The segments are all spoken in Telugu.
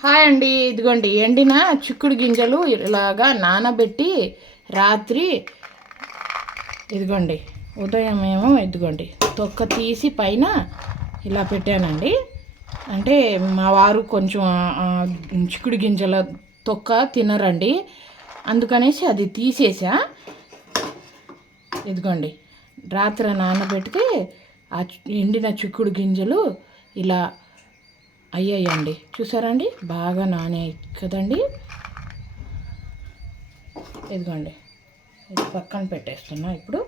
హాయ్ అండి, ఇదిగోండి ఎండిన చిక్కుడు గింజలు ఇలాగా నానబెట్టి రాత్రి ఇదిగోండి ఉదయం ఏమో ఇదిగోండి తొక్క తీసి పైన ఇలా పెట్టానండి. అంటే మా వారు కొంచెం చిక్కుడు గింజల తొక్క తినరండి, అందుకనేసి అది తీసేసా. ఇదిగోండి రాత్రి నానబెడితే ఆ ఎండిన చిక్కుడు గింజలు ఇలా అయ్యాయండి. చూసారండి, బాగా నానే కదండి. ఇదిగోండి ఇది పక్కన పెట్టేస్తున్నా. ఇప్పుడు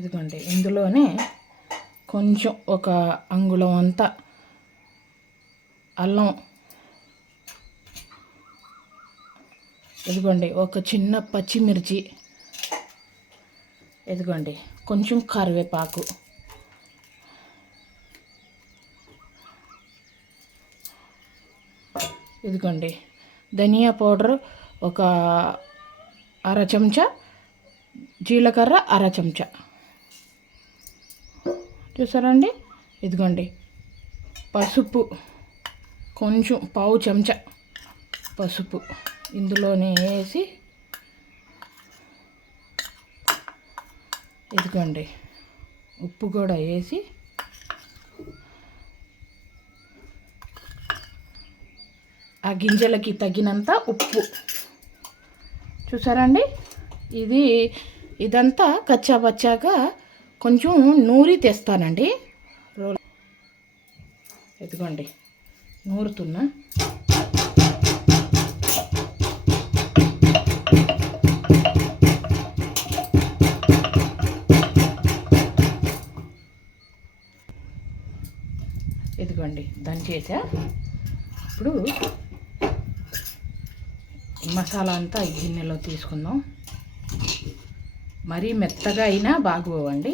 ఇదిగోండి ఇందులోనే కొంచెం ఒక అంగుళం అంతా అల్లం, ఇదిగోండి ఒక చిన్న పచ్చిమిర్చి, ఇదిగోండి కొంచెం కరివేపాకు, ఇదిగోండి ధనియా పౌడర్ ఒక అర చెంచా, జీలకర్ర అర చెంచా. చూసారండి, ఇదిగోండి పసుపు కొంచెం పావు చెంచా పసుపు ఇందులోనే వేసి, ఇదిగోండి ఉప్పు కూడా వేసి ఆ గింజలకి తగినంత ఉప్పు. చూసారండి, ఇదంతా కచ్చాపచ్చాగా కొంచెం నూరి తెస్తానండి. ఇదిగోండి నూరుతున్నా. ఇదిగోండి దంచేసా. ఇప్పుడు మసాలా అంతా ఈ గిన్నెలో తీసుకుందాం. మరీ మెత్తగా అయినా బాగోవండి,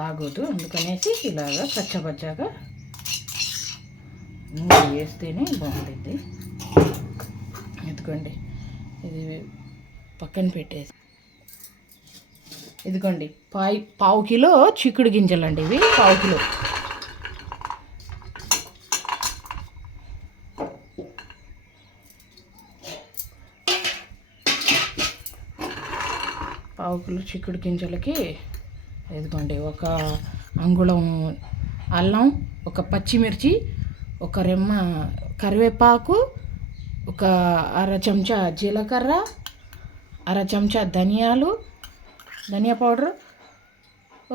బాగోదు. అందుకనేసి ఇలాగా పచ్చపచ్చగా నూనె వేస్తేనే బాగుంటుంది. ఇదిగోండి ఇది పక్కన పెట్టేసి, ఇదిగోండి పావు కిలో చిక్కుడు గింజలండి, ఇవి పావు కిలో. పావు కిలో చిక్కుడు గింజలకి ఇదిగోండి ఒక అంగుళం అల్లం, ఒక పచ్చిమిర్చి, ఒక రెమ్మ కరివేపాకు, ఒక అర చెంచా జీలకర్ర, అర చెంచా ధనియా పౌడర్,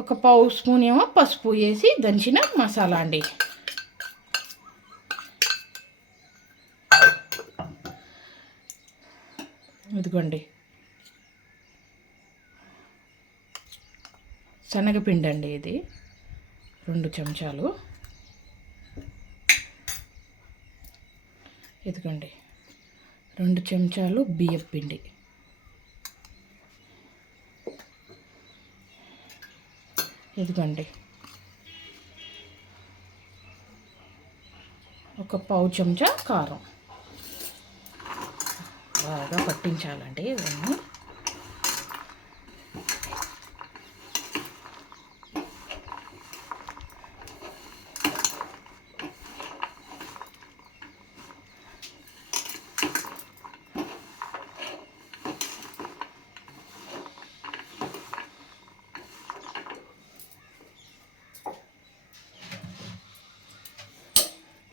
ఒక పావు స్పూన్ ఏమో పసుపు వేసి దంచిన మసాలా అండి. ఇదిగోండి శనగపిండి అండి, ఇది 2 చెంచాలు. ఇదిగోండి 2 చెంచాలు బియ్యం పిండి. ఇదిగోండి ఒక పావు చెంచా కారం. బాగా పట్టించాలండి ఇవన్నీ.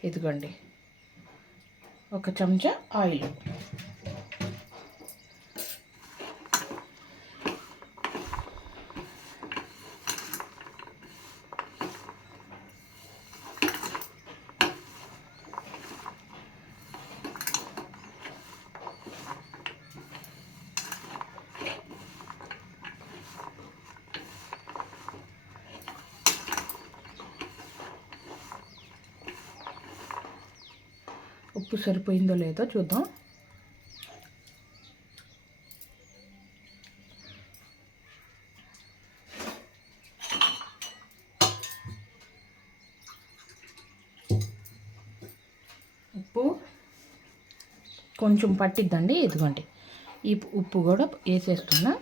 ఇదిగోండి ఒక చెంచా ఆయిల్, ఉప్పు సరిపోయిందో లేదో చూద్దాం. ఉప్పు కొంచెం పట్టిద్దండి. ఇదిగోండి ఈ ఉప్పు కూడా వేసేస్తున్నా.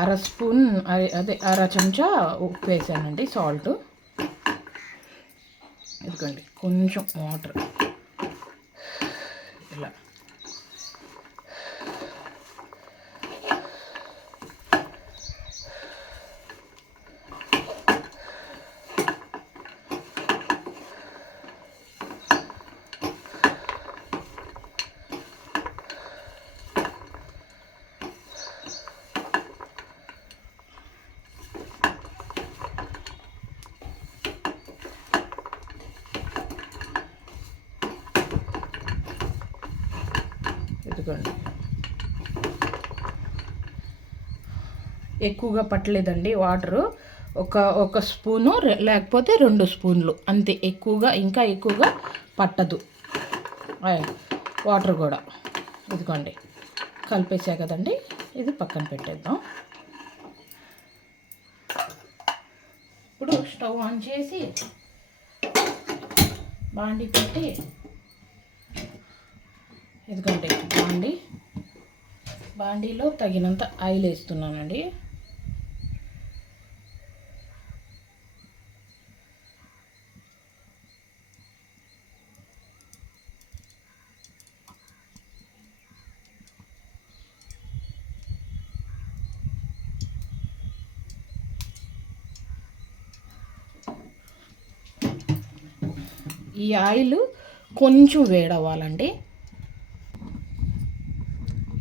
అర స్పూన్ అదే అర చెంచా ఉప్పు వేసానండి, సాల్ట్. ఇదిగోండి కొంచెం వాటర్ ఇలా. ఇదిగోండి ఎక్కువగా పట్టలేదండి వాటరు, ఒక స్పూను లేకపోతే 2 స్పూన్లు అంతే, ఇంకా ఎక్కువగా పట్టదు వాటర్ కూడా. ఇదిగోండి కలిపేసా కదండి, ఇది పక్కన పెట్టేద్దాం. ఇప్పుడు స్టవ్ ఆన్ చేసి బాండి పెట్టి, ఇదిగోండి బాండీలో తగినంత ఆయిల్ వేస్తున్నానండి. ఈ ఆయిల్ కొంచెం వేడవ్వాలండి.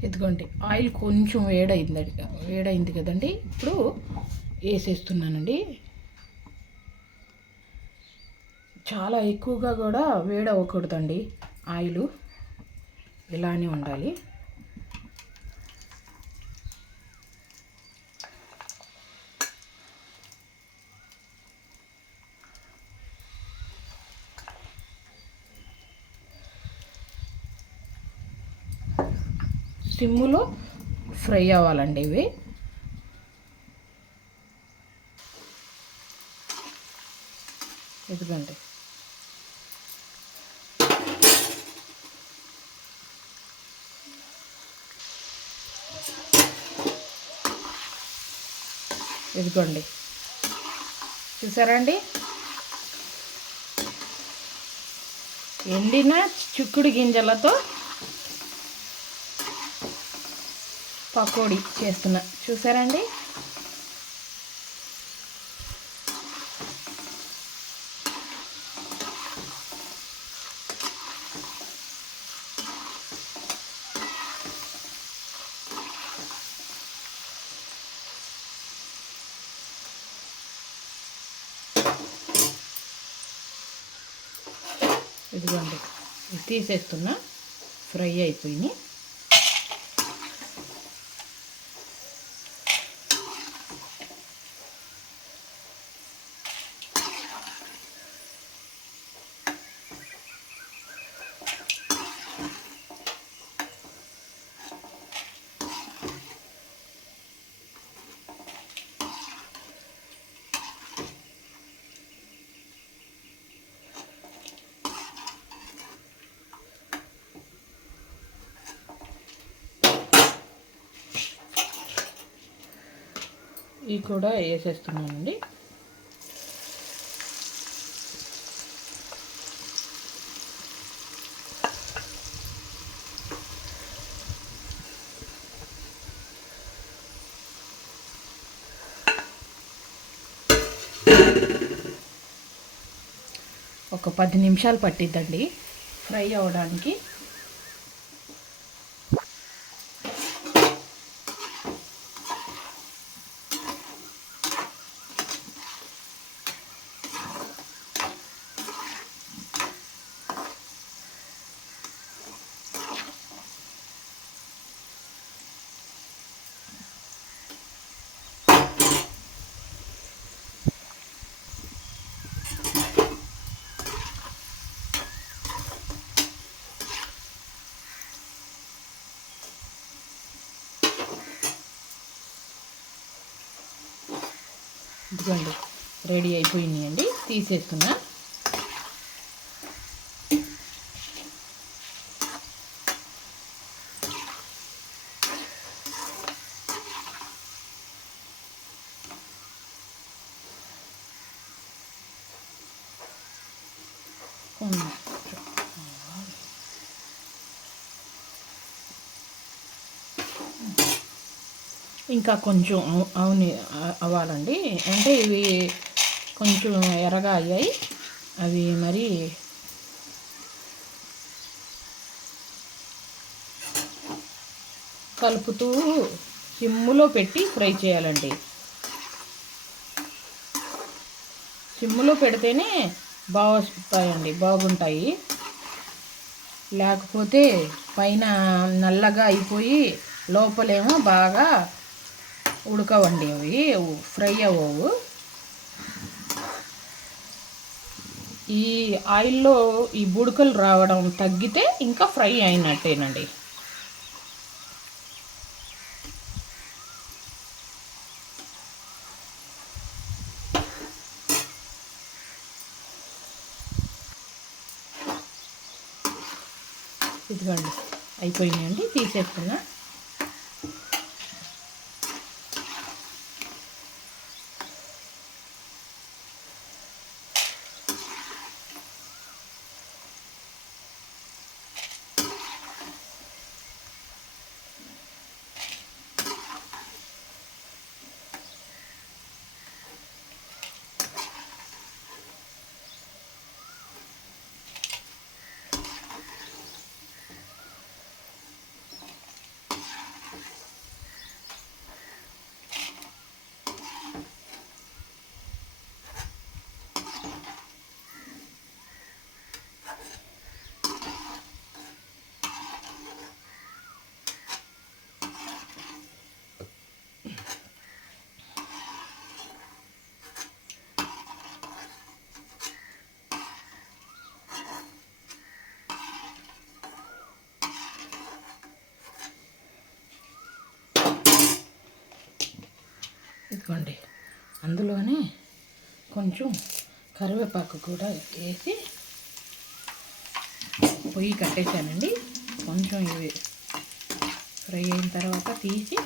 ఇదిగోండి ఆయిల్ కొంచెం వేడైంది కదండి, ఇప్పుడు వేసేస్తున్నానండి. చాలా ఎక్కువగా కూడా వేడవ్వకూడదండి, ఆయిల్ ఇలానే ఉండాలి. సిమ్ములో ఫ్రై అవ్వాలండి ఇవి. ఇదిగోండి ఇదిగోండి చూసారా అండి, ఎండిన చిక్కుడు గింజలతో పకోడీ చేస్తున్నా, చూసారండి. ఇదిగోండి ఇది తీసేస్తున్నా, ఫ్రై అయిపోయినాయి. ఇవి కూడా వేసేస్తున్నానండి. ఒక 10 నిమిషాలు పట్టిద్దండి ఫ్రై అవ్వడానికి. ఇదిగోండి రెడీ అయిపోయినాయండి, తీసేస్తున్నా. ఇంకా కొంచెం అవుని అవ్వాలండి. అంటే ఇవి కొంచెం ఎర్రగా అయ్యాయి. అవి మరి కలుపుతూ సిమ్ములో పెట్టి ఫ్రై చేయాలండి. సిమ్ములో పెడితేనే బాగుంటాయి. లేకపోతే పైన నల్లగా అయిపోయి లోపలేమో బాగా ఉడకవండి, అవి ఫ్రై అవ్వవు. ఈ ఆయిల్లో ఈ బుడకలు రావడం తగ్గితే ఇంకా ఫ్రై అయినట్టేనండి. ఇదిగోండి అయిపోయినాయండి, తీసేస్తున్నా. ఇదిగోండి, అందులోనే కొంచెం కరివేపాకు కూడా వేసి పొయ్యి కట్టేసానండి. కొంచెం ఇవి ఫ్రై అయిన తర్వాత తీసి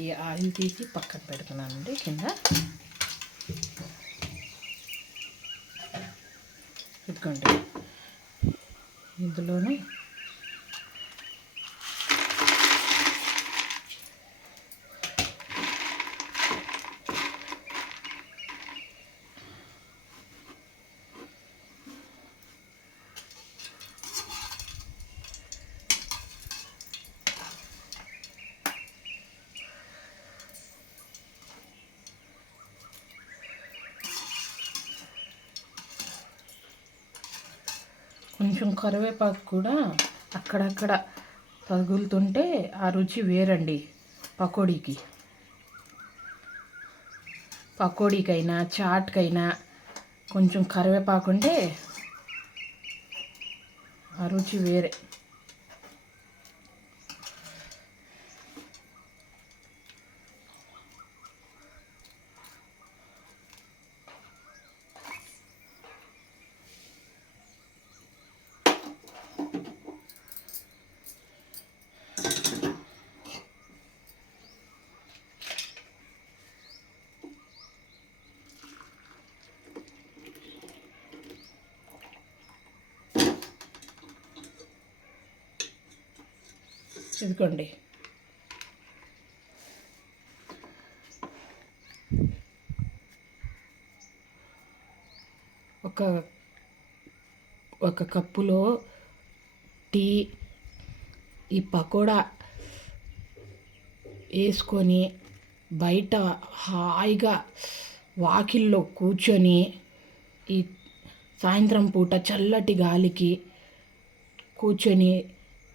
ఈ ఆయిల్ తీసి పక్కన పెడుతున్నానండి కింద. పెట్టుకోండి, ఇందులోనే కొంచెం కరివేపాకు కూడా అక్కడక్కడ తగులుతుంటే ఆ రుచి వేరండి. పకోడీకైనా చాట్కైనా కొంచెం కరివేపాకు ఉంటే ఆ రుచి వేరే. ఇదిగోండి, ఒక కప్పులో టీ ఈ పకోడా వేసుకొని బయట హాయిగా వాకిల్లో కూర్చొని ఈ సాయంత్రం పూట చల్లటి గాలికి కూర్చొని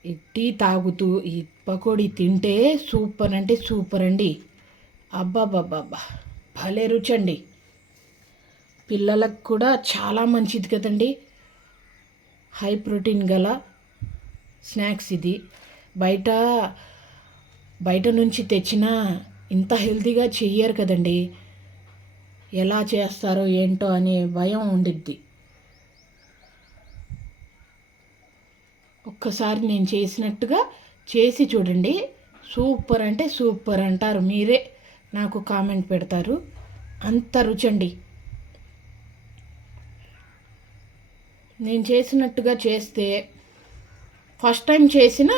ఈ టీ తాగుతూ ఈ పకోడీ తింటే సూపర్ అంటే సూపర్ అండి. అబ్బాబ్బాబ్బా, భలే రుచి అండి. పిల్లలకు కూడా చాలా మంచిది కదండి. హై ప్రోటీన్ గల స్నాక్స్ ఇది. బయట నుంచి తెచ్చినా ఇంత హెల్తీగా చెయ్యరు కదండి. ఎలా చేస్తారో ఏంటో అనే భయం ఉండిద్ది. ఒక్కసారి నేను చేసినట్టుగా చేసి చూడండి, సూపర్ అంటే సూపర్ అంటారు. మీరే నాకు కామెంట్ పెడతారు. అంత రుచండి. నేను చేసినట్టుగా చేస్తే ఫస్ట్ టైం చేసిన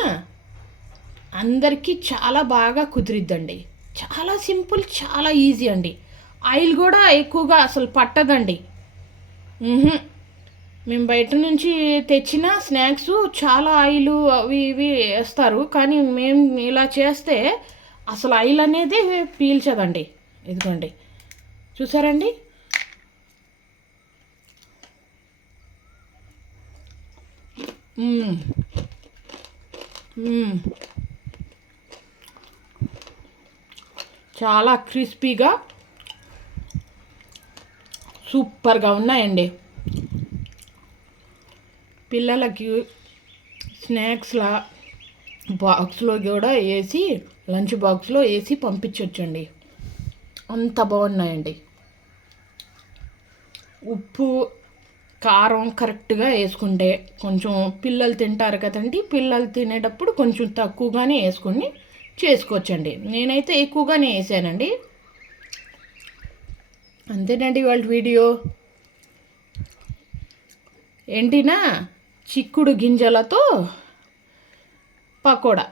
అందరికీ చాలా బాగా కుదిరిద్దండి. చాలా సింపుల్, చాలా ఈజీ అండి. ఆయిల్ కూడా ఎక్కువగా అసలు పట్టదండి. మేము బయట నుంచి తెచ్చిన స్నాక్స్ చాలా ఆయిల్ అవి ఇవి వేస్తారు, కానీ మేము ఇలా చేస్తే అసలు ఆయిల్ అనేది పీల్చదండి. ఇదిగోండి, చూసారండి. చాలా క్రిస్పీగా సూపర్గా ఉన్నాయండి. పిల్లలకి స్నాక్స్లా బాక్స్లో కూడా వేసి, లంచ్ బాక్స్లో వేసి పంపించవచ్చండి. అంత బాగున్నాయండి. ఉప్పు కారం కరెక్ట్గా వేసుకుంటే, కొంచెం పిల్లలు తింటారు కదండి, పిల్లలు తినేటప్పుడు కొంచెం తక్కువగానే వేసుకొని చేసుకోవచ్చండి. నేనైతే ఎక్కువగానే వేసానండి. అంతేనండి వాళ్ళ వీడియో. ఎండిన చిక్కుడు గింజలతో పకోడా.